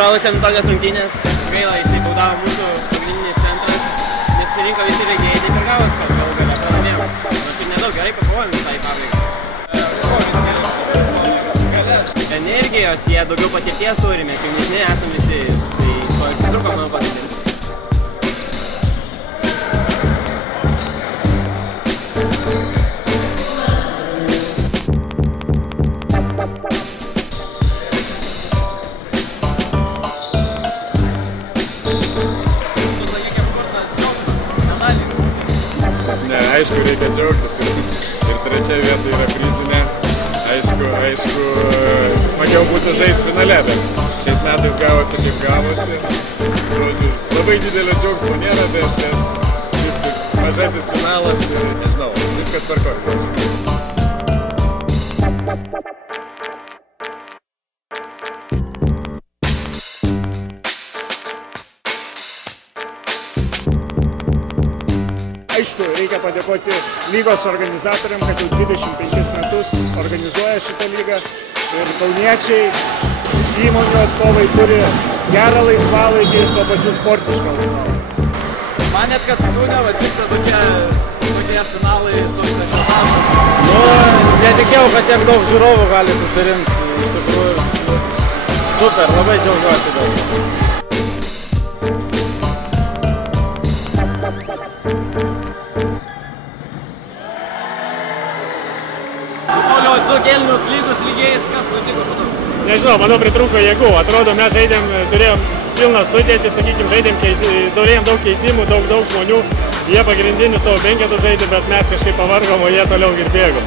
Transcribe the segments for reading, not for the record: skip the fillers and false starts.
Pralausėm tokias rungtynės, gaila, jisai baudavo mūsų pagrindinis centras, nesirinko visi veikėjai, taip ir gavos, kad galų gale pralaimėjom. Nors ir nedaug, gerai pakovojom visai pabaigą. Energijos, jie daugiau patirties turi, mes jaunesni esam visi, tai to ir sutruko mano patirtis. Aišku, reikia džiaugtis ir trečia vieta yra prizinė. Aišku, smagiau būtų žaisti finale, bet šiais metais gavosi kaip gavosi. Žodžiu, labai didelio džiaugsmo nėra, bet mažasis finalas ir nežinau, viskas tvarkoj. Aišku, reikia padėkoti lygos organizatoriam, kad jau 25 metus organizuoja šitą lygą ir kauniečiai, įmonių atstovai turi gerą laisvalaikį ir tuo pačiu sportišką laisvalaikį. Manėt, kad Kaune vyksta tokie finalai, tuose šampausiuose? Nu, netikėjau, kad tiek daug žiūrovų gali susirinkti. Iš tikrųjų, super, labai džiaugiuosi daug. Du kėlinius lygus lygiais, kas nutiko po to? Nežinau, manau, pritrūko jėgų. Atrodo, mes turėjom pilną sudėtį, sakykime, turėjom daug keitimų, daug žmonių. Jie pagrindinių savo penketų žaidė, bet mes kažkaip pavargom, o jie toliau ir bėgom.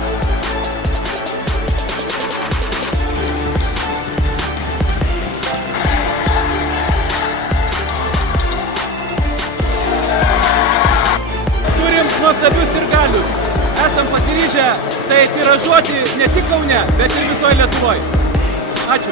Turim nuostabius sirgalius. Esam pasiryžę tai tiražuoti ne tik Kaune, bet ir visoje Lietuvoje. Ačiū.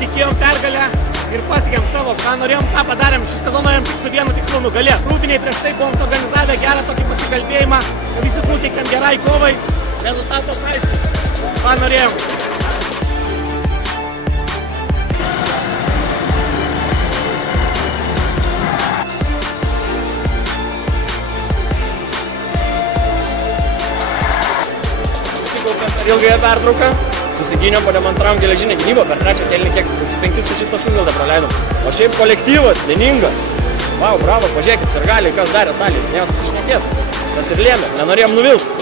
Tikėjom pergalę ir pasiekėm savo, ką norėjom, tą padarėm. Šį sezoną norėjom tik su vienu tikslu nugalėti. Rūbiniai prieš tai buvom organizavę gerą tokį pasikalbėjimą, visi suteikėm gerai kovai. Rezultatas aiškus. Ką norėjom. Ilgąją pertrauką, susigynėm, pademonstravom geležinę gynybą, per trečią kėlinį kiek 5-6 taškus gal praleidom. O šiaip kolektyvas, vieningas. Vau, bravo, pažiūrėkit, sirgaliai, kas darė salėje, nesusišnekės. Tas ir lėmė, nenorėjom nuvilti.